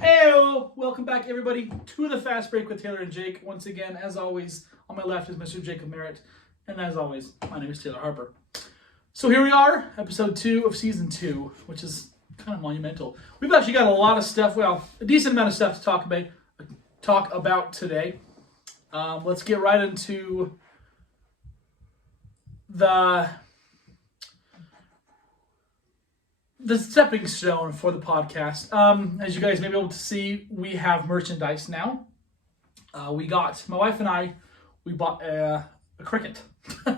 Hey, welcome back everybody to the Fast Break with Taylor and Jake. Once again, as always, on my left is Mr. Jacob Merritt, and as always, my name is Taylor Harper. So here we are, episode 2 of season 2, which is kind of monumental. We've actually got a lot of stuff, a decent amount of stuff to talk about today. Let's get right into the stepping stone for the podcast. As you guys may be able to see, we have merchandise now. My wife and I, we bought a Cricut. I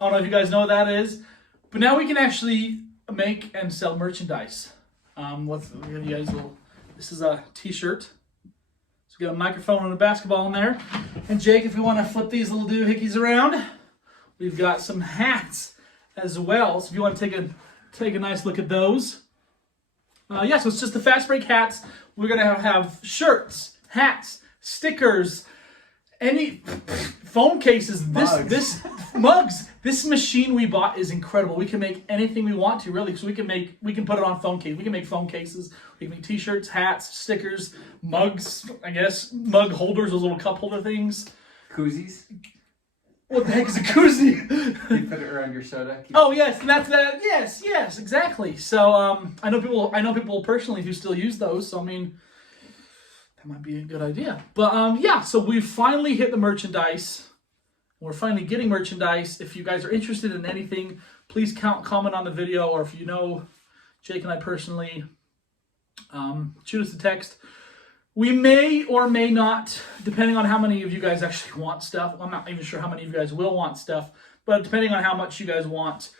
don't know if you guys know what that is, but now we can actually make and sell merchandise. Let's give you guys a little. This is a t-shirt. So we got a microphone and a basketball in there. And Jake, if we want to flip these little doohickeys around, we've got some hats as well. So if you want to take a nice look at those. So it's just the Fast Break hats. We're going to have shirts, hats, stickers, any phone cases, mugs. This machine we bought is incredible. We can make anything we want to, really. So we can put it on phone case. We can make phone cases. We can make t-shirts, hats, stickers, mugs, I guess, mug holders, those little cup holder things. Koozies? What the heck is a koozie? You put it around your soda. Yes, that's that. Yes, exactly. So I know people personally who still use those. So I mean, that might be a good idea. But so we finally hit the merchandise. We're finally getting merchandise. If you guys are interested in anything, please comment on the video, or if you know Jake and I personally, shoot us a text. We may or may not, depending on how many of you guys actually want stuff. I'm not even sure how many of you guys will want stuff, but depending on how much you guys want,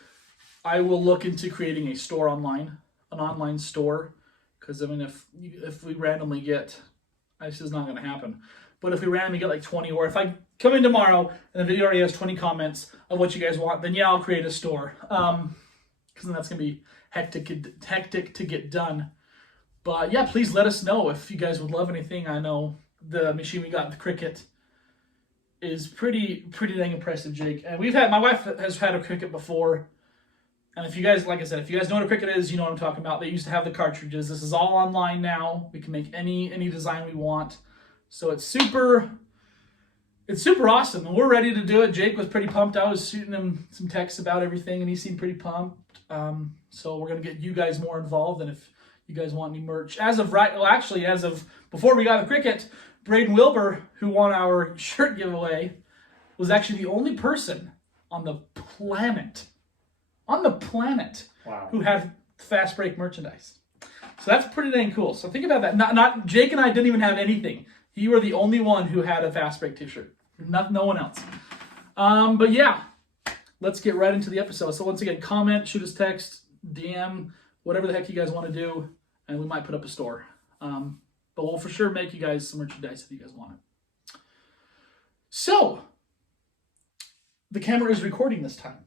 I will look into creating a store online, an online store. Because I mean, if we randomly get, this is not going to happen, but if we randomly get like 20, or if I come in tomorrow and the video already has 20 comments of what you guys want, then I'll create a store. Because then that's going to be hectic to get done. But please let us know if you guys would love anything. I know the machine we got, the Cricut, is pretty dang impressive, Jake. And my wife has had a Cricut before. And if you guys, like I said, if you guys know what a Cricut is, you know what I'm talking about. They used to have the cartridges. This is all online now. We can make any design we want. So it's super awesome. And we're ready to do it. Jake was pretty pumped. I was shooting him some texts about everything, and he seemed pretty pumped. So we're going to get you guys more involved. And if you guys want any merch, as of before we got the Cricut, Braden Wilbur, who won our shirt giveaway, was actually the only person on the planet Wow. who had Fast Break merchandise. So that's pretty dang cool. So think about that. Not Jake and I didn't even have anything. You were the only one who had a Fast Break t-shirt. No one else. Let's get right into the episode. So once again, comment, shoot us text, DM, whatever the heck you guys want to do, and we might put up a store. But we'll for sure make you guys some merchandise if you guys want it. So, the camera is recording this time.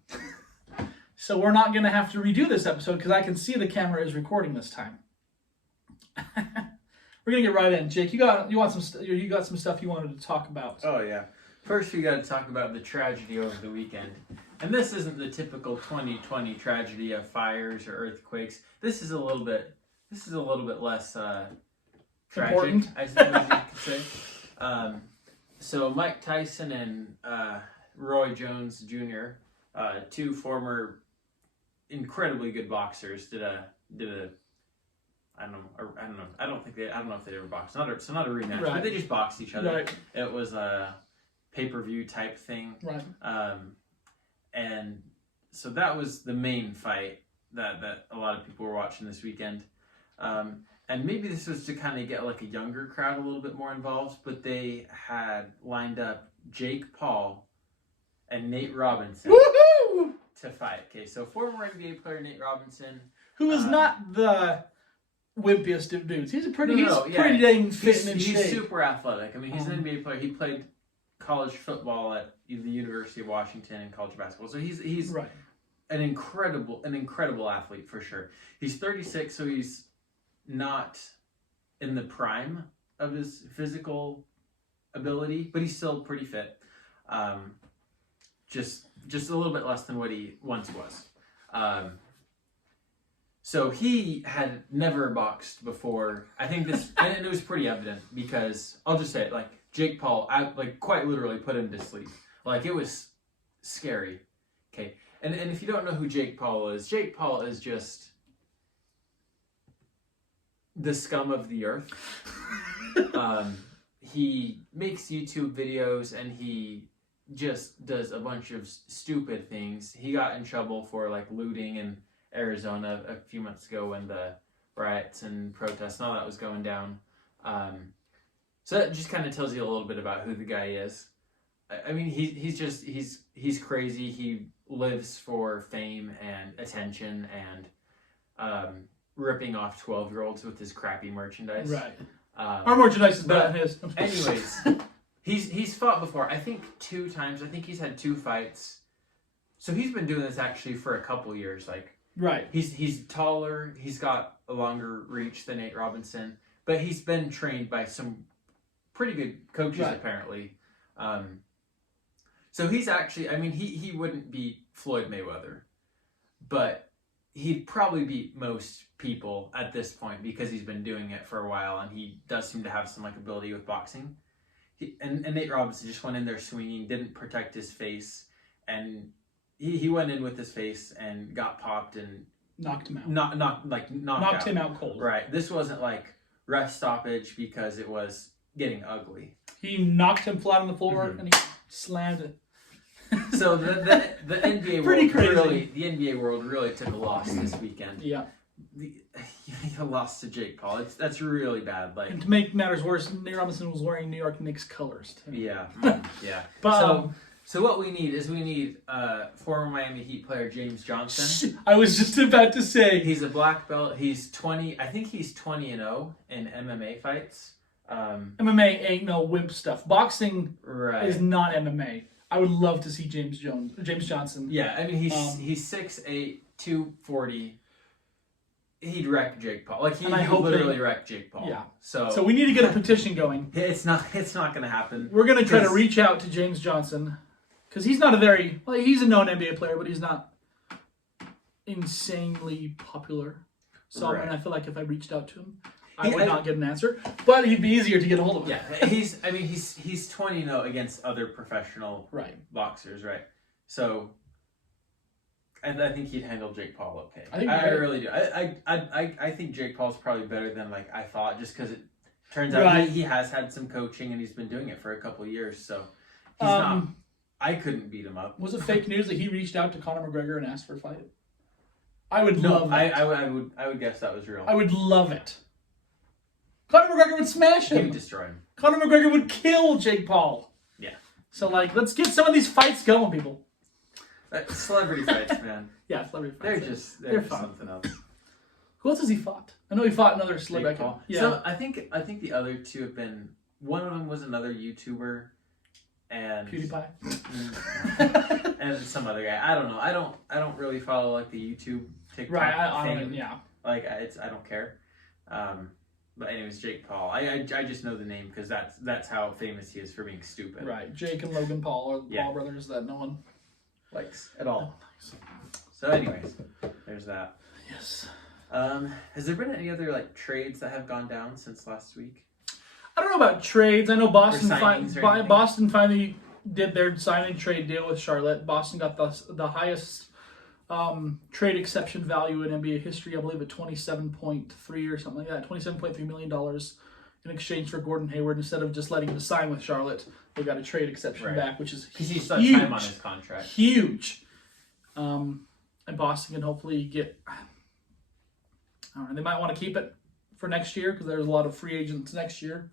So we're not going to have to redo this episode because I can see the camera is recording this time. We're going to get right in. Jake, you got some stuff you wanted to talk about. Oh, yeah. First, we got to talk about the tragedy over the weekend. And this isn't the typical 2020 tragedy of fires or earthquakes. This is a little bit less tragic, important, I suppose you could say. So Mike Tyson and Roy Jones Jr., two former incredibly good boxers, did a I don't know if they ever boxed. Not a rematch, right. But they just boxed each other. Right. It was a pay-per-view type thing. Right. And so that was the main fight that a lot of people were watching this weekend. And maybe this was to kind of get like a younger crowd a little bit more involved, but they had lined up Jake Paul and Nate Robinson to fight. Okay, so former NBA player Nate Robinson, who is not the wimpiest of dudes. He's pretty yeah. dang fit and in shape. He's super athletic. I mean, he's an NBA player. He played college football at the University of Washington and college basketball. So he's right. an incredible athlete for sure. He's 36, so he's not in the prime of his physical ability, but he's still pretty fit. Just a little bit less than what he once was. So he had never boxed before. I think this, and it was pretty evident because I'll just say it, like Jake Paul, quite literally put him to sleep. Like it was scary. Okay, and if you don't know who Jake Paul is just the scum of the earth. He makes YouTube videos and he just does a bunch of stupid things. He got in trouble for like looting in Arizona a few months ago when the riots and protests and all that was going down. So that just kind of tells you a little bit about who the guy is. I mean, he's crazy. He lives for fame and attention and ripping off 12-year-olds with his crappy merchandise. Right. Our merchandise is better than his. Anyways, he's fought before. I think 2 times. I think he's had 2 fights. So he's been doing this actually for a couple years. Like, right. He's taller. He's got a longer reach than Nate Robinson, but he's been trained by some pretty good coaches apparently. So he's actually. I mean, he wouldn't beat Floyd Mayweather, but he'd probably beat most people at this point because he's been doing it for a while and he does seem to have some like ability with boxing. And Nate Robinson just went in there swinging, didn't protect his face, and he went in with his face and got popped and knocked him out. Knocked him out cold. Right. This wasn't like ref stoppage because it was getting ugly. He knocked him flat on the floor and he slammed it. So the NBA the NBA world really took a loss this weekend. Yeah. The loss to Jake Paul. That's really bad. Like, and to make matters worse, Nate Robinson was wearing New York Knicks colors too. Yeah. Yeah. But so what we need former Miami Heat player James Johnson. I was just about to say he's a black belt. He's 20. I think he's 20-0 in MMA fights. MMA ain't no wimp stuff. Boxing is not MMA. I would love to see James Johnson. Yeah, I mean he's 6'8", 240. He'd wreck Jake Paul. Like he literally wreck Jake Paul. Yeah. So we need to get a petition going. It's not going to happen. We're going to try to reach out to James Johnson because he's not he's a known NBA player, but he's not insanely popular. So and I feel like if I reached out to him, I would not get an answer, but he'd be easier to get a hold of. Yeah, he's 20-0 against other professional boxers, right? So, and I think he'd handle Jake Paul okay. I really do. I think Jake Paul's probably better than like I thought, just because it turns out he has had some coaching and he's been doing it for a couple of years. So he's not. I couldn't beat him up. Was it fake news that he reached out to Conor McGregor and asked for a fight? I would love that. I would guess that was real. I would love it. Conor McGregor would smash him. He would destroy him. Conor McGregor would kill Jake Paul. Yeah. So, let's get some of these fights going, people. Celebrity fights, man. Yeah, celebrity fights. They're just something else. Who else has he fought? I know he fought another celebrity. Jake Paul. Yeah. So, I think the other 2 have been... One of them was another YouTuber and... PewDiePie. and some other guy. I don't know. I don't really follow, like, the YouTube, TikTok thing. Like, I don't care. But anyways, Jake Paul. I just know the name because that's how famous he is for being stupid. Right. Jake and Logan Paul are the Paul brothers that no one likes at all. So anyways, there's that. Yes. Has there been any other trades that have gone down since last week? I don't know about trades. I know Boston finally did their sign and trade deal with Charlotte. Boston got the highest trade exception value in NBA history, I believe at 27.3 or something like that, $27.3 million in exchange for Gordon Hayward. Instead of just letting him sign with Charlotte, they got a trade exception back, which is huge. He's still time on his contract. Huge. And Boston can hopefully get, I don't know, they might want to keep it for next year because there's a lot of free agents next year.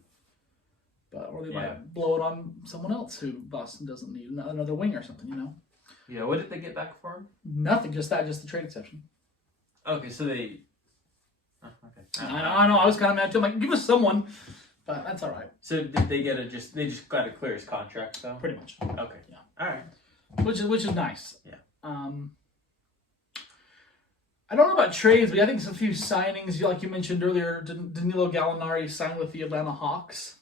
Or they might blow it on someone else who Boston doesn't need, another wing or something, Yeah, what did they get back for him? Nothing, just the trade exception. Okay, so they... Oh, okay. I know, I was kind of mad too. I'm like, give us someone, but that's all right. So did they get they just got to clear his contract, though? Pretty much. Okay. Yeah. All right. Which is nice. Yeah. I don't know about trades, but I think there's a few signings, like you mentioned earlier. Danilo Gallinari signed with the Atlanta Hawks.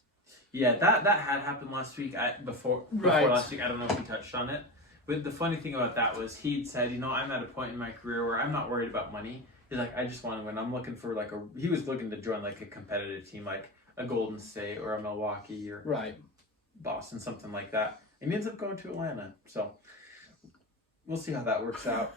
Yeah, that had happened last week. Before last week, I don't know if we touched on it. But the funny thing about that was he'd said, I'm at a point in my career where I'm not worried about money. He's like, I just want to win. I'm looking for like he was looking to join like a competitive team, like a Golden State or a Milwaukee or Right. Boston, something like that. And he ends up going to Atlanta. So we'll see how that works out.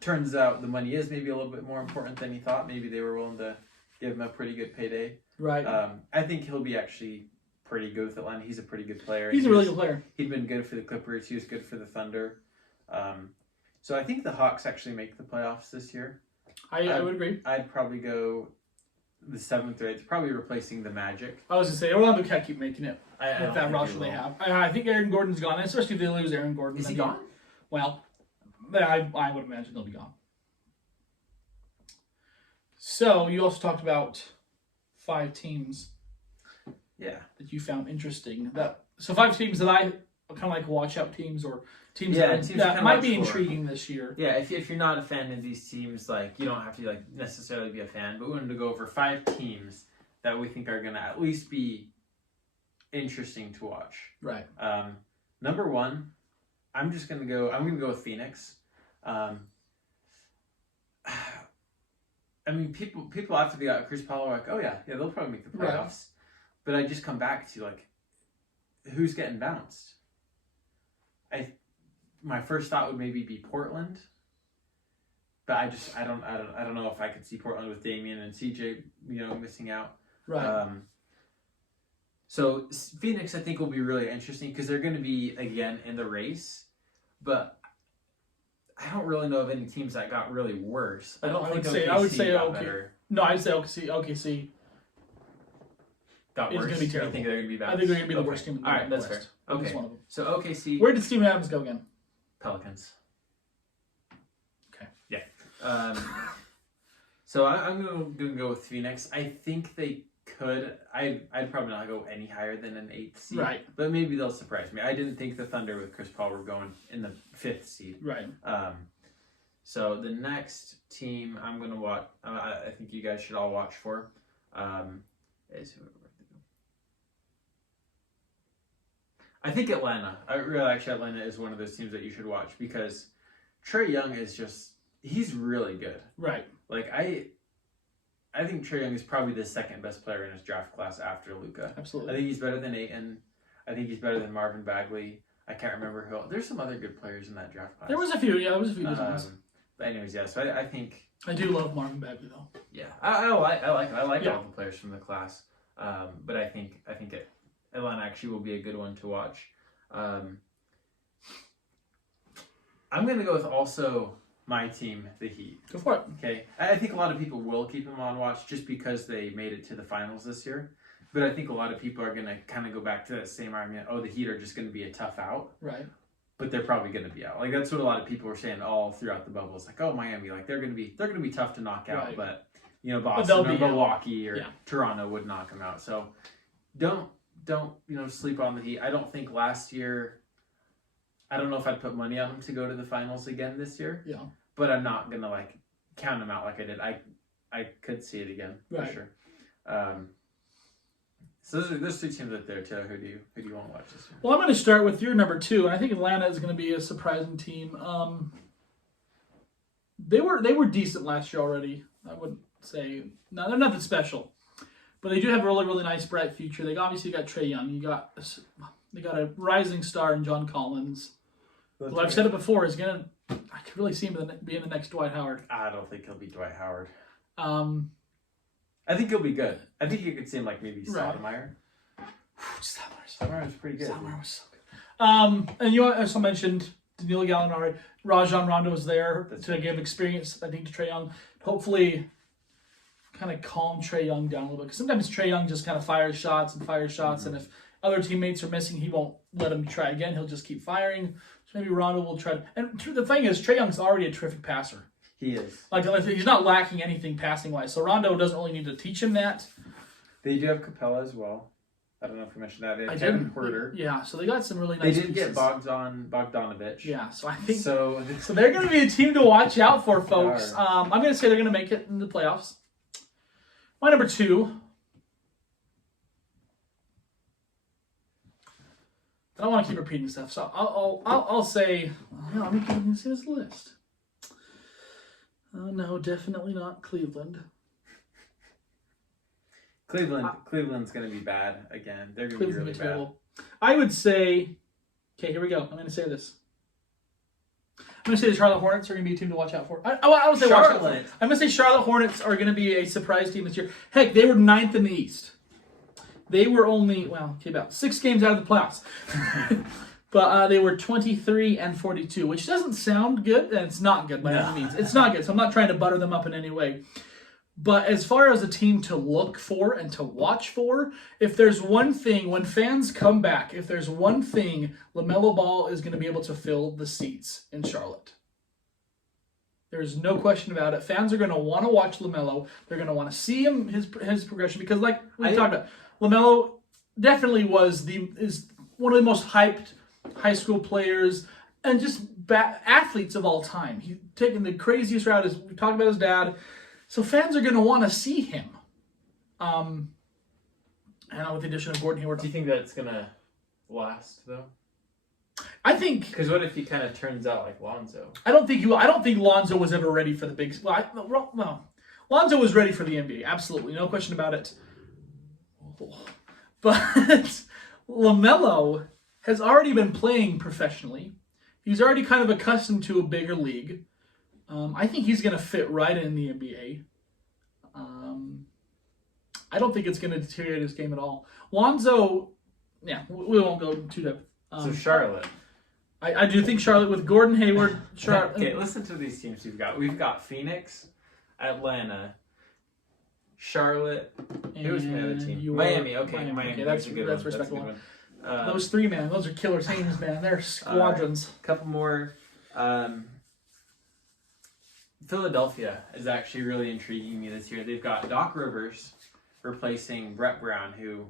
Turns out the money is maybe a little bit more important than he thought. Maybe they were willing to give him a pretty good payday. Right. I think he'll be actually pretty good with Atlanta. He's a pretty good player. He's a really good player. He'd been good for the Clippers. He was good for the Thunder. So I think the Hawks actually make the playoffs this year. I would agree. I'd probably go the 7th or 8th, probably replacing the Magic. I was going to say, Orlando can't keep making it I with don't that think roster they have. I think Aaron Gordon's gone, especially if they lose Aaron Gordon. Is he gone? Well, I would imagine he'll be gone. So you also talked about 5 teams. Yeah. That you found interesting. So 5 teams that I kind of like watch out teams or teams that might be intriguing this year. Yeah, if you're not a fan of these teams, like you don't have to like necessarily be a fan, but we wanted to go over 5 teams that we think are going to at least be interesting to watch. Right. Number 1, I'm going to go with Phoenix. I mean, people after they got Chris Paul are like, oh yeah, they'll probably make the playoffs. Right. But I just come back to like, who's getting bounced? My first thought would maybe be Portland, but I don't know if I could see Portland with Damian and CJ, missing out. Right. So Phoenix, I think, will be really interesting because they're going to be again in the race, but I don't really know of any teams that got really worse. I would say OKC. Better. No, I'd say OKC. Got worse. It's going to be terrible. You think they're going to be bad? I think they're going to be the worst team in the All right, that's West. fair. Okay. One of them. So OKC. Where did Steven Adams go again? Pelicans. Okay. Yeah. So I'm going to go with Phoenix. I think they could. I'd probably not go any higher than an 8th seed. Right. But maybe they'll surprise me. I didn't think the Thunder with Chris Paul were going in the 5th seed. Right. So the next team I'm going to watch, I think you guys should all watch for, is who? I think Atlanta. Atlanta is one of those teams that you should watch because Trae Young is he's really good. Right. Like I think Trae Young is probably the 2nd best player in his draft class after Luka. Absolutely. I think he's better than Ayton. I think he's better than Marvin Bagley. I can't remember who. There's some other good players in that draft class. There was a few good ones. But anyways, yeah. So I think I do love Marvin Bagley though. Yeah, I like all the players from the class. But I think Atlanta actually will be a good one to watch. I'm going to go with also my team, the Heat. Go for it. Okay. I think a lot of people will keep them on watch just because they made it to the finals this year. But I think a lot of people are going to kind of go back to that same argument. Oh, the Heat are just going to be a tough out. Right. But they're probably going to be out. Like that's what a lot of people were saying all throughout the bubble. It's like, oh, Miami, like they're going to be tough to knock out. Right. But Boston or Milwaukee or yeah. Toronto would knock them out. So don't sleep on the Heat. I don't think last year. I don't know if I'd put money on them to go to the finals again this year. Yeah. But I'm not gonna like count them out like I did. I could see it again for sure. So those 2 teams right there, Taylor. Who do you want to watch this year? Well, I'm going to start with your number 2, and I think Atlanta is going to be a surprising team. They were decent last year already. I wouldn't say they're nothing special, but they do have a really really nice bright future. They obviously got Trae Young. They got a rising star in John Collins. Well, I've said it before. I could really see him being the next Dwight Howard. I don't think he'll be Dwight Howard. I think he'll be good. I think you could see him like maybe Stoudemire. Stoudemire was pretty good. Stoudemire was so good. And you also mentioned Danilo Gallinari. Rajon Rondo was there to give experience, I think, to Trae Young. Hopefully, kind of calm Trae Young down a little bit. Because sometimes Trae Young just kind of fires shots, mm-hmm. and if other teammates are missing, he won't let him try again. He'll just keep firing. So maybe Rondo will try to. And the thing is, Trae Young's already a terrific passer. He is. Like he's not lacking anything passing wise. So Rondo doesn't really need to teach him that. They do have Capella as well. I don't know if you mentioned that. They have Kevin Porter. Yeah, so they got some really nice. They did pieces. get Bogdanovich. Yeah, so I think so they're going to be a team to watch out for, folks. I'm going to say they're going to make it in the playoffs. My number 2. I don't want to keep repeating stuff, so I'll say. Let me see this list. No, definitely not Cleveland. Cleveland's going to be bad again. They're going to be Cleveland's really bad. terrible. I would say, okay, here we go. I'm going to say this. I'm going to say the Charlotte Hornets are going to be a team to watch out for. I would say watch out for. Charlotte. I'm going to say Charlotte Hornets are going to be a surprise team this year. Heck, they were 9th in the East. They were only, about 6 games out of the playoffs. But they were 23-42, which doesn't sound good, and it's not good by any means. It's not good, so I'm not trying to butter them up in any way. But as far as a team to look for and to watch for, if there's one thing, when fans come back, if there's one thing, LaMelo Ball is going to be able to fill the seats in Charlotte. There's no question about it. Fans are going to want to watch LaMelo. They're going to want to see him, his progression, because like we talked about, LaMelo definitely is one of the most hyped high school players and just athletes of all time. He's taken the craziest route. As we talked about his dad. So fans are going to want to see him. And with the addition of Gordon Hayward. Do you think that's going to last, though? I think... Because what if he kind of turns out like Lonzo? I don't think Lonzo was ever ready for the big... Well, Lonzo was ready for the NBA. Absolutely. No question about it. But LaMelo has already been playing professionally. He's already kind of accustomed to a bigger league. I think he's going to fit right in the NBA. I don't think it's going to deteriorate his game at all. Lonzo, we won't go too deep. So Charlotte. I do think Charlotte with Gordon Hayward. Okay, listen to these teams we've got. We've got Phoenix, Atlanta, Charlotte. Who's the other team? Miami. Okay, Miami. Okay, that's a good one. respectable. That's a good one. Those three, man. Those are killer teams, man. They're squadrons. A couple more. Philadelphia is actually really intriguing me this year. They've got Doc Rivers replacing Brett Brown, who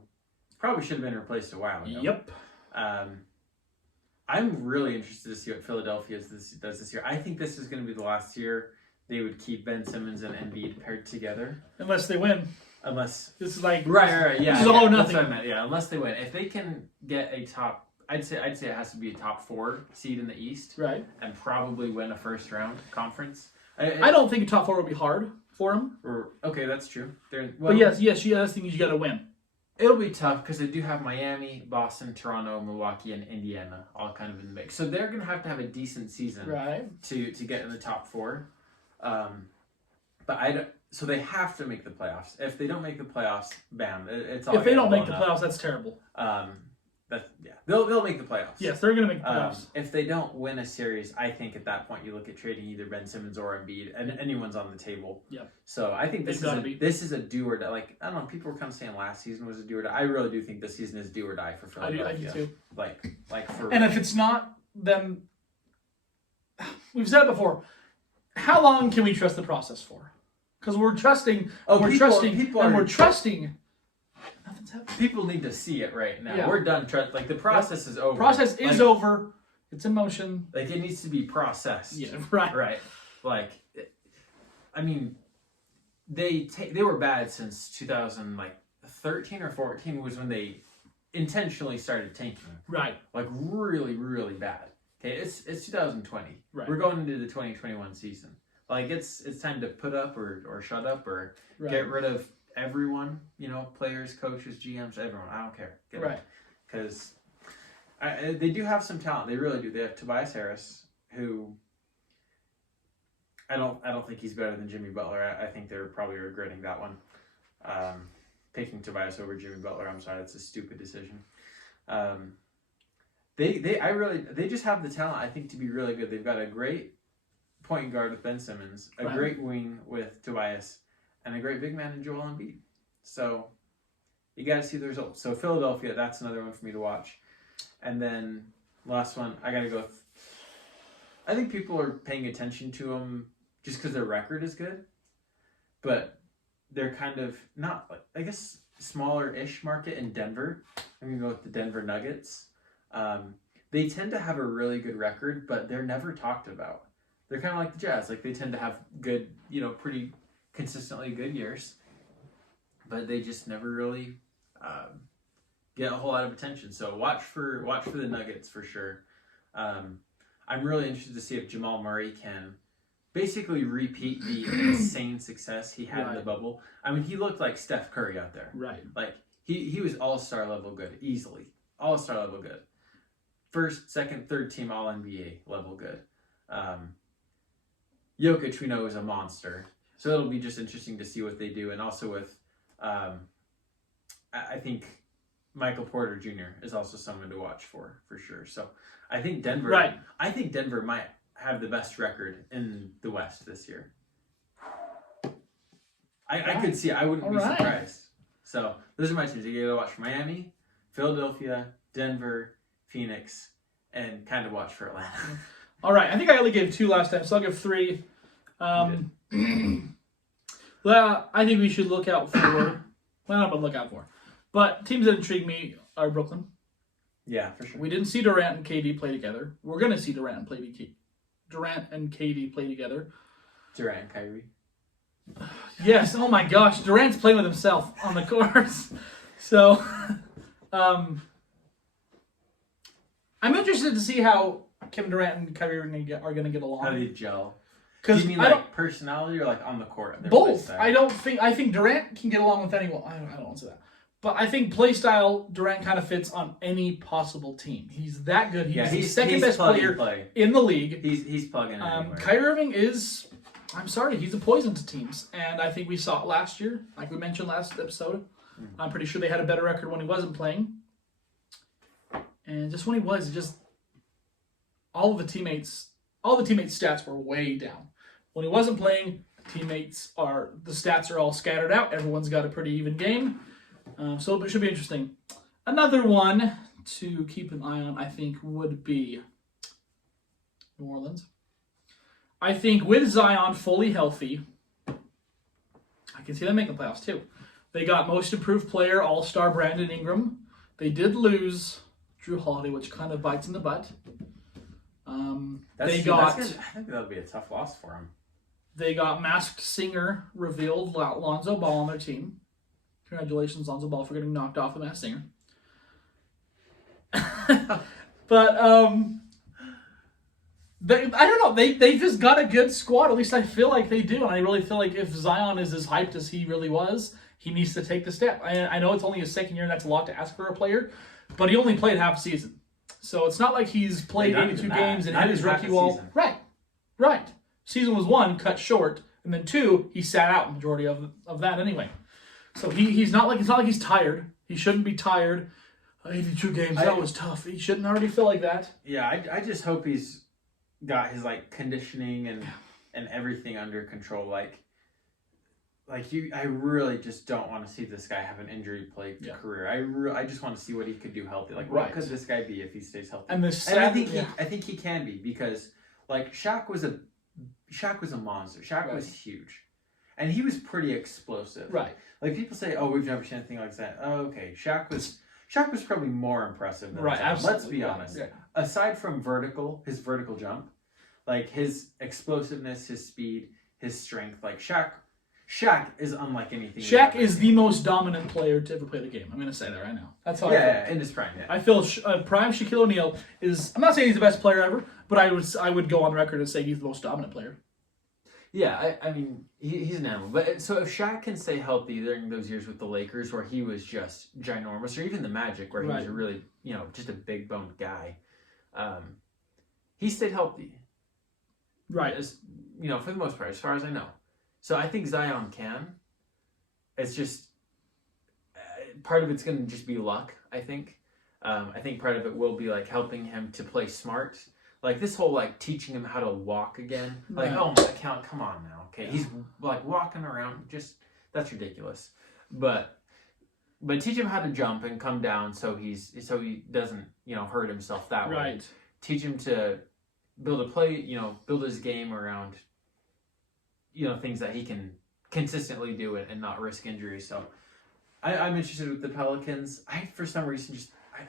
probably should have been replaced a while ago. Yep. I'm really interested to see what Philadelphia does this year. I think this is going to be the last year they would keep Ben Simmons and Embiid paired together. Unless they win. Unless this is like right, yeah. This is all or nothing. That's what I meant. Yeah, unless they win. If they can get a top, I'd say it has to be a top 4 seed in the East, right, and probably win a first round conference. I don't think a top 4 will be hard for them. Okay, that's true. But yes, that's the thing you got to win. It'll be tough because they do have Miami, Boston, Toronto, Milwaukee, and Indiana all kind of in the mix. So they're going to have a decent season, right, to get in the top 4. So they have to make the playoffs. If they don't make the playoffs, bam, it's all. If they don't make the playoffs, that's terrible. They'll make the playoffs. Yes, they're going to make the playoffs. If they don't win a series, I think at that point you look at trading either Ben Simmons or Embiid, and anyone's on the table. Yeah. So I think this is a do or die. Like, I don't know, people were kind of saying last season was a do or die. I really do think this season is do or die for Philadelphia. I do too. Like for. And if it's not, then we've said it before. How long can we trust the process for? Because we're trusting. We're trusting. Nothing's happening. People need to see it right now. Yeah. We're done. Like the process is over. Process is over. It's in motion. Like it needs to be processed. Yeah. Right. Right. Like, I mean, they were bad since 2013 or 14 was when they intentionally started tanking. Right. Like really, really bad. Okay, it's 2020. Right. We're going into the 2021 season. Like it's time to put up or shut up or get rid of everyone. Players, coaches, GMs, everyone. I don't care. Because they do have some talent. They really do. They have Tobias Harris, who I don't think he's better than Jimmy Butler. I think they're probably regretting that one. Picking Tobias over Jimmy Butler. I'm sorry, that's a stupid decision. They just have the talent, I think, to be really good. They've got a great point guard with Ben Simmons, a great wing with Tobias, and a great big man in Joel Embiid. So you got to see the results. So Philadelphia, that's another one for me to watch. And then last one, I got to go. I think people are paying attention to them just because their record is good, but they're kind of not, I guess, smaller-ish market in Denver. I'm going to go with the Denver Nuggets. They tend to have a really good record, but they're never talked about. They're kind of like the Jazz. Like they tend to have good, pretty consistently good years, but they just never really get a whole lot of attention. So watch for the Nuggets for sure. I'm really interested to see if Jamal Murray can basically repeat the insane success he had in the Right. bubble. I mean, he looked like Steph Curry out there. Right. Like he was all-star level good, easily. All-star level good. First, second, third team All-NBA level good. Jokic, we know, is a monster. So it'll be just interesting to see what they do. And also with, I think Michael Porter Jr. is also someone to watch for sure. So I think Denver, Right. I think Denver might have the best record in the West this year. I could see, I wouldn't be All right. surprised. So those are my teams. You gotta watch Miami, Philadelphia, Denver, Phoenix, and kind of watch for Atlanta. All right. I think I only gave 2 last time, so I'll give 3. Well, I think we should look out for. Well, not look out for, but teams that intrigue me are Brooklyn. Yeah, for sure. We didn't see Durant and KD play together. We're gonna see Durant and KD play together. Durant and Kyrie. Yes. Oh my gosh, Durant's playing with himself on the course. So, I'm interested to see how Kevin Durant and Kyrie are going to get along. How do they gel? Do Because you mean I don't. like personality or like on the court? Their play Both. style? I think Durant can get along with anyone. I don't want to say that. But I think play style, Durant kind of fits on any possible team. He's that good. He's the second best plug and player play. in the league. He's plugging in anywhere. Kyrie Irving is, I'm sorry, he's a poison to teams. And I think we saw it last year, like we mentioned last episode. I'm pretty sure they had a better record when he wasn't playing. And just when he was, just all the teammates' stats were way down. When he wasn't playing, the stats are all scattered out. Everyone's got a pretty even game. So it should be interesting. Another one to keep an eye on, I think, would be New Orleans. I think with Zion fully healthy, I can see them making the playoffs too. They got most improved player, all-star Brandon Ingram. They did lose Drew Holiday, which kind of bites in the butt. I think that'll be a tough loss for him. They got Masked Singer revealed, Lonzo Ball on their team. Congratulations, Lonzo Ball, for getting knocked off the Masked Singer. But I don't know. They just got a good squad. At least I feel like they do, and I really feel like if Zion is as hyped as he really was, he needs to take the step. I know it's only his second year, and that's a lot to ask for a player, but he only played half a season, so it's not like he's played 82 games and hit his rookie wall. Right. Season was 1, cut short, and then 2, he sat out the majority of that anyway. So it's not like he's tired. He shouldn't be tired. 82 games, that was tough. He shouldn't already feel like that. Yeah, I just hope he's got his like conditioning and everything under control. I really just don't want to see this guy have an injury-plagued career. I just want to see what he could do healthy. What could this guy be if he stays healthy? And I think he can be, because like Shaq was a monster. Shaq was huge, and he was pretty explosive. Right. Like people say, "Oh, we've never seen anything like that." Oh, okay. Shaq was probably more impressive than right. Zion. Absolutely. Let's be honest. Yeah. Aside from his vertical jump, like his explosiveness, his speed, his strength, like Shaq is unlike anything. Shaq is the most dominant player to ever play the game. I'm going to say that right now. That's how I feel. In his prime. Yeah. I feel prime Shaquille O'Neal is. I'm not saying he's the best player ever, but I would go on record and say he's the most dominant player. Yeah, I mean, he's an animal. But so if Shaq can stay healthy during those years with the Lakers, where he was just ginormous, or even the Magic, where he was a really, just a big boned guy, he stayed healthy. Right. For the most part, as far as I know. So I think Zion can. It's just part of it's going to just be luck, I think. I think part of it will be like helping him to play smart. Like this whole like teaching him how to walk again. Like, oh my God, come on now. Okay. He's like walking around, that's ridiculous. But teach him how to jump and come down so he doesn't, hurt himself that way. Right. Teach him to build his game around things that he can consistently do and not risk injury. So I'm interested with the Pelicans. For some reason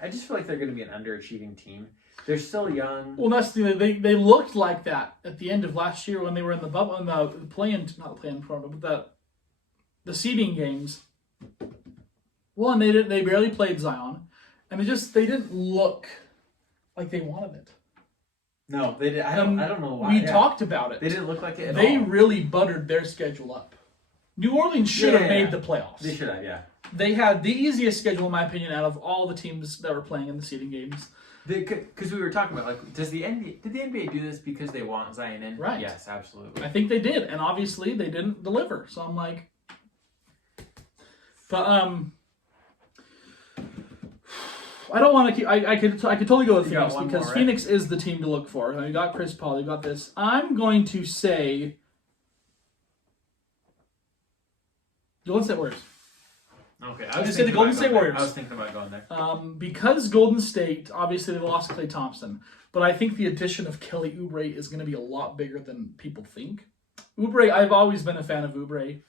I just feel like they're going to be an underachieving team. They're still young. Well, that's the they looked like that at the end of last year when they were in the bubble, in the the seeding games. One, they barely played Zion, and they didn't look like they wanted it. No, they did. I don't know why. We talked about it. They didn't look like it at They all. really buttered their schedule up. New Orleans should have made the playoffs. They should have, yeah. They had the easiest schedule, in my opinion, out of all the teams that were playing in the seeding games. Because we were talking about, like, did the NBA do this because they want Zion in? Right. Yes, absolutely. I think they did, and obviously they didn't deliver. So I'm like, but I don't want to keep. I could totally go with You got Phoenix one because more, right? Phoenix is the team to look for. You got Chris Paul. You got this. I'm going to say Golden State Warriors. Okay, I was say the Golden State Warriors. I was thinking about going there. Because Golden State, obviously they lost Klay Thompson, but I think the addition of Kelly Oubre is going to be a lot bigger than people think. Oubre, I've always been a fan of Oubre.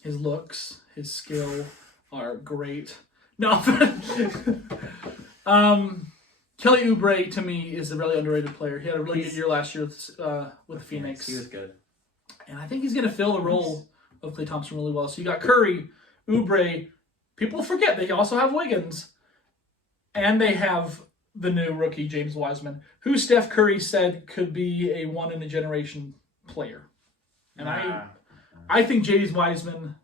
His looks, his skill are great. No, Kelly Oubre to me is a really underrated player. He had a really good year last year with Phoenix. He was good, and I think he's going to fill the role of Klay Thompson really well. So you got Curry, Oubre. People forget they also have Wiggins, and they have the new rookie James Wiseman, who Steph Curry said could be a one-in-a-generation player. And I think James Wiseman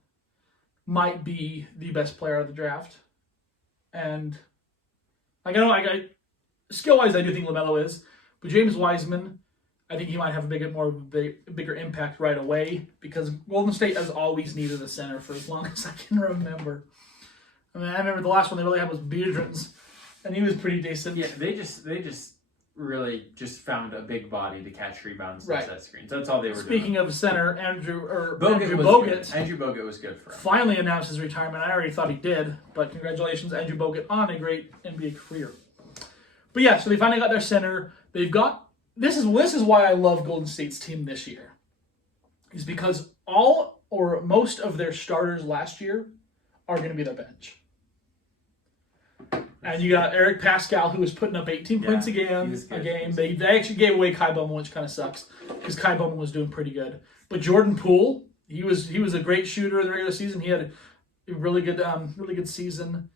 might be the best player of the draft. And skill-wise, I do think LaMelo is, but James Wiseman, I think he might have a bigger impact right away because Golden State has always needed a center for as long as I can remember. I mean, I remember the last one they really had was Beardrons, and he was pretty decent. Yeah, they just really just found a big body to catch rebounds and Right. set screens. That's all they were doing. Speaking of center, Andrew Bogut was Bogut good. Andrew Bogut was good for him. finally announced his retirement. I already thought he did, but congratulations, Andrew Bogut, on a great NBA career. But yeah, so they finally got their center. They've got this is why I love Golden State's team this year, is because all or most of their starters last year are going to be their bench. And you got Eric Pascal, who was putting up 18 points a game. They actually gave away Kai Bowman, which kind of sucks because Kai Bowman was doing pretty good. But Jordan Poole, he was a great shooter in the regular season. He had a really good season.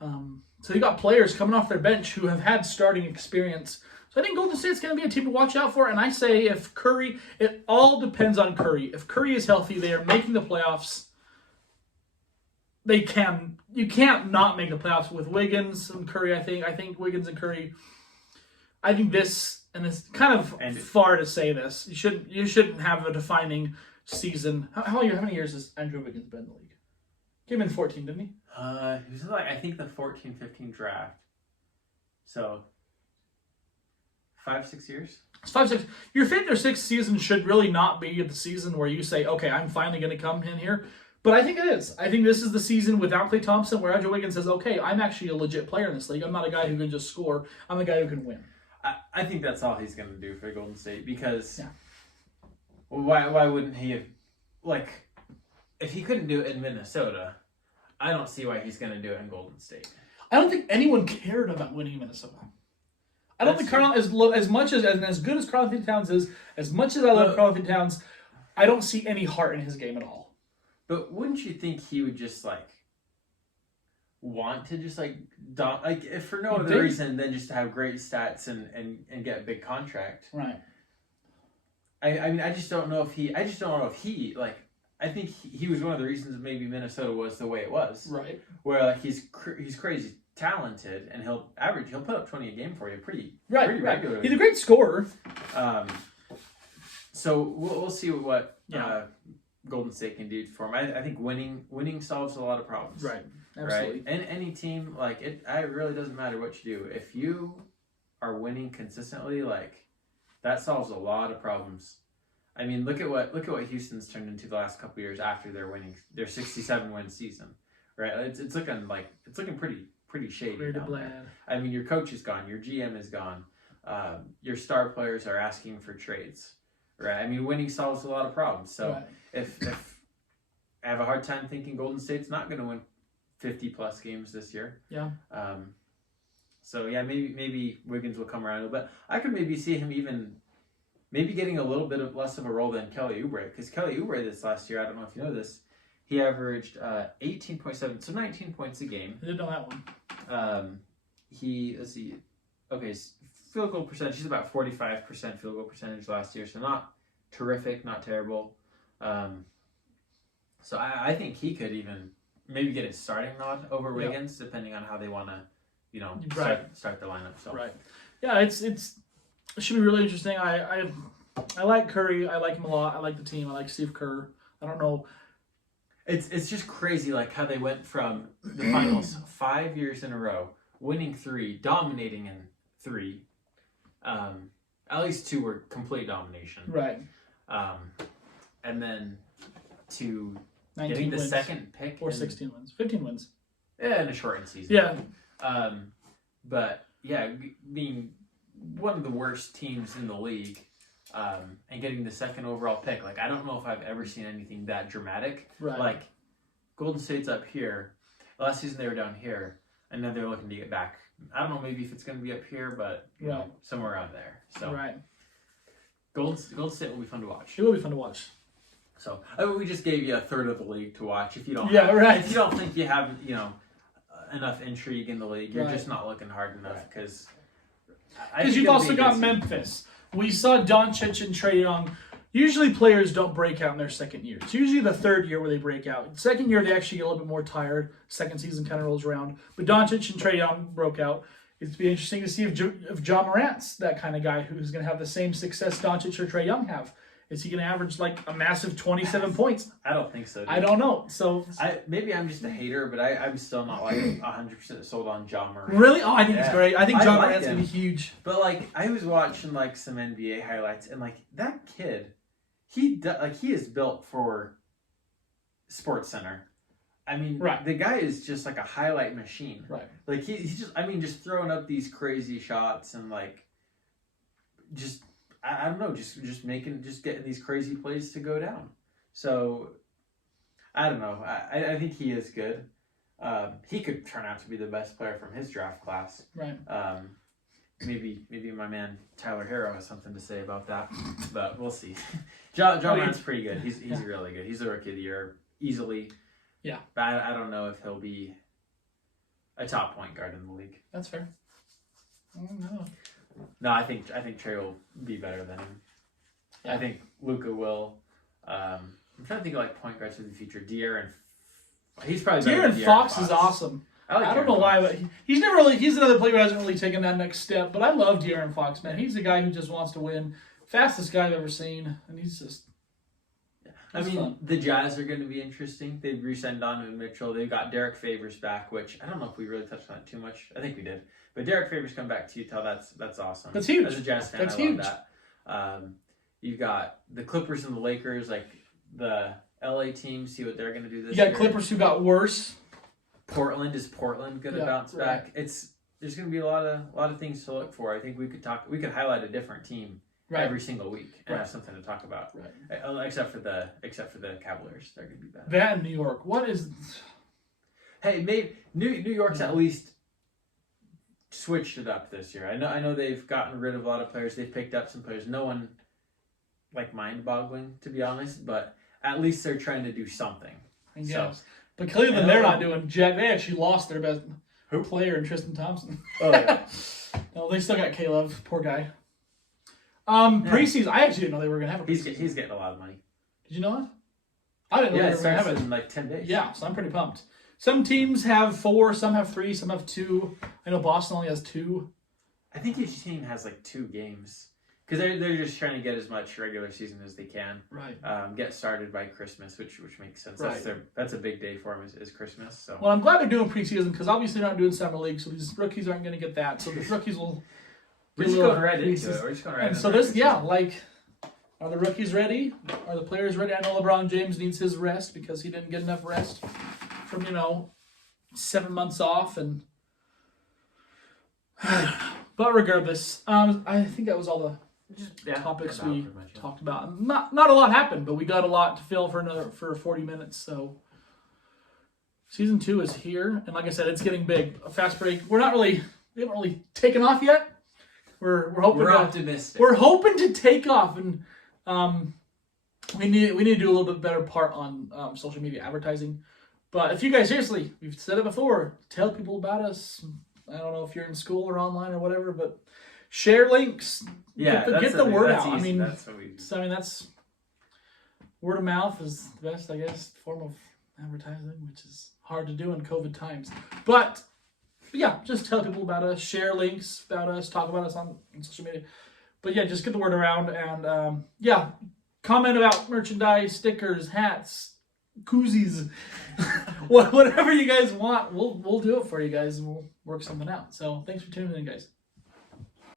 So you got players coming off their bench who have had starting experience. So I think Golden State's going to be a team to watch out for. And I say if Curry, it all depends on Curry. If Curry is healthy, they are making the playoffs. You can't not make the playoffs with Wiggins and Curry. I think Wiggins and Curry. I think this, and it's kind of far to say this. You shouldn't have a defining season. How many years has Andrew Wiggins been in the league? Came in 14, didn't he? He was like, I think the 14-15 draft. So 5-6 years. It's 5-6. Your 5th or 6th season should really not be the season where you say, okay, I'm finally going to come in here. But I think it is. I think this is the season without Klay Thompson where Andrew Wiggins says, okay, I'm actually a legit player in this league. I'm not a guy who can just score. I'm a guy who can win. I think that's all he's going to do for Golden State because why wouldn't he have, like, if he couldn't do it in Minnesota, I don't see why he's going to do it in Golden State. I don't think anyone cared about winning Minnesota. I don't think Karl, as good as Karl-Anthony Towns is, as much as I love Karl-Anthony Towns, I don't see any heart in his game at all. But wouldn't you think he would just like want to just like if for no other reason than just to have great stats and get a big contract? Right. I mean I just don't know if he like I think he was one of the reasons maybe Minnesota was the way it was. Right. Where like he's crazy talented and he'll put up 20 a game for you pretty regularly. He's a great scorer. So we'll see what Golden State can do for him. I think winning solves a lot of problems. Right. Absolutely. Right. And any team, like it really doesn't matter what you do. If you are winning consistently, like that solves a lot of problems. I mean, look at what Houston's turned into the last couple of years after their 67 win season. Right? It's looking pretty shady now. I mean, your coach is gone, your GM is gone. Your star players are asking for trades. Right? I mean, winning solves a lot of problems. So if I have a hard time thinking Golden State's not going to win 50 plus games this year. Yeah. So yeah, maybe Wiggins will come around a little bit. I could maybe see him even maybe getting a little bit less of a role than Kelly Oubre, because Kelly Oubre this last year, I don't know if you know this, he averaged 18.7, so 19 points a game. I didn't know that one. Let's see. Okay, field goal percentage. He's about 45% field goal percentage last year, so not terrific, not terrible. So I think he could even maybe get his starting nod over Wiggins, depending on how they want to, start the lineup. So. Right. Yeah, it should be really interesting. I like Curry. I like him a lot. I like the team. I like Steve Kerr. I don't know. It's just crazy, like how they went from the finals 5 years in a row, winning 3, dominating in 3. At least 2 were complete domination. Right. And then to 19 getting the wins. second pick. Or 16 wins. 15 wins. Yeah, in a shortened season. Yeah. But yeah, being one of the worst teams in the league, and getting the second overall pick, like I don't know if I've ever seen anything that dramatic. Right. Like Golden State's up here. Last season they were down here, and now they're looking to get back. I don't know maybe if it's going to be up here, but you know, somewhere around there. So right. Golden State will be fun to watch. It will be fun to watch. So we just gave you a third of the league to watch. If you don't, if you don't think you have, enough intrigue in the league, you're just not looking hard enough because you've also got Memphis. We saw Doncic and Trae Young. Usually players don't break out in their second year. It's usually the third year where they break out. Second year, they actually get a little bit more tired. Second season kind of rolls around. But Doncic and Trae Young broke out. It'd be interesting to see if John Morant's that kind of guy who's going to have the same success Doncic or Trae Young have. Is he going to average like a massive 27 points? I don't think so. Dude. I don't know. So maybe I'm just a hater, but I'm still not like 100% sold on John Morant. Really? Oh, I think he's great. I think John Morant's going to be huge. But like I was watching like some NBA highlights, and like that kid, he is built for Sports Center. I mean, the guy is just like a highlight machine. Right. Like he's just throwing up these crazy shots and like just. I don't know, just getting these crazy plays to go down. So, I don't know. I think he is good. He could turn out to be the best player from his draft class. Right. Maybe my man Tyler Hero has something to say about that, but we'll see. John Morant's pretty good. He's really good. He's the rookie of the year easily. Yeah. But I don't know if he'll be a top point guard in the league. That's fair. I don't know. No, I think Trey will be better than him. Yeah. I think Luka will. I'm trying to think of like point guards for the future. De'Aaron. He's probably better than De'Aaron Fox is awesome. I don't know why, but he's never really. He's another player who hasn't really taken that next step. But I love De'Aaron Fox, man. He's a guy who just wants to win. Fastest guy I've ever seen, and he's just. I mean, fun. The Jazz are going to be interesting. They've re-signed Donovan Mitchell. They've got Derek Favors back, which I don't know if we really touched on it too much. I think we did. But Derek Favors come back to Utah. That's awesome. That's huge. As a Jazz fan, I love that. You've got the Clippers and the Lakers, like the LA team. See what they're going to do this year. You got Clippers who got worse. Portland going to bounce back? There's going to be a lot of things to look for. I think we could highlight a different team every single week and have something to talk about. Right. Except for the Cavaliers, they're going to be bad. That and New York. What is? Hey, maybe New York's at least switched it up this year. I know they've gotten rid of a lot of players. They've picked up some players. No one like mind-boggling, to be honest, but at least they're trying to do something. I guess. But Cleveland, they're not doing jack. They actually lost their best player in Tristan Thompson. Oh yeah. No, they still got Caleb. Poor guy. Preseason, I actually didn't know they were gonna have a preseason. He's getting a lot of money. Did you know that? I didn't know they were gonna have it in like 10 days. Yeah, so I'm pretty pumped. Some teams have 4, some have 3, some have 2. I know Boston only has 2. I think each team has like 2 games because they're just trying to get as much regular season as they can. Right. Get started by Christmas, which makes sense. Right. That's a big day for them is Christmas. So. Well, I'm glad they're doing preseason because obviously they're not doing summer league, so these rookies aren't going to get that. So the rookies will. We're just going right into it. We're just going right into it. So are the rookies ready? Are the players ready? I know LeBron James needs his rest because he didn't get enough rest from 7 months off and. But regardless, I think that was all the topics we talked about. Not a lot happened, but we got a lot to fill for 40 minutes. So season 2 is here, and like I said, it's getting big. A fast break. We haven't really taken off yet. We're hoping. We're optimistic. We're hoping to take off, and we need to do a little bit better part on social media advertising. But if you guys seriously, we've said it before, tell people about us. I don't know if you're in school or online or whatever, but Share links. Yeah, Get the word out. I mean, that's what we do. So, that's word of mouth is the best, I guess, form of advertising, which is hard to do in COVID times. But yeah, just tell people about us, share links about us, talk about us on social media. But yeah, just get the word around, and yeah, comment about merchandise, stickers, hats, koozies, whatever you guys want. We'll do it for you guys, and we'll work something out. So thanks for tuning in, guys.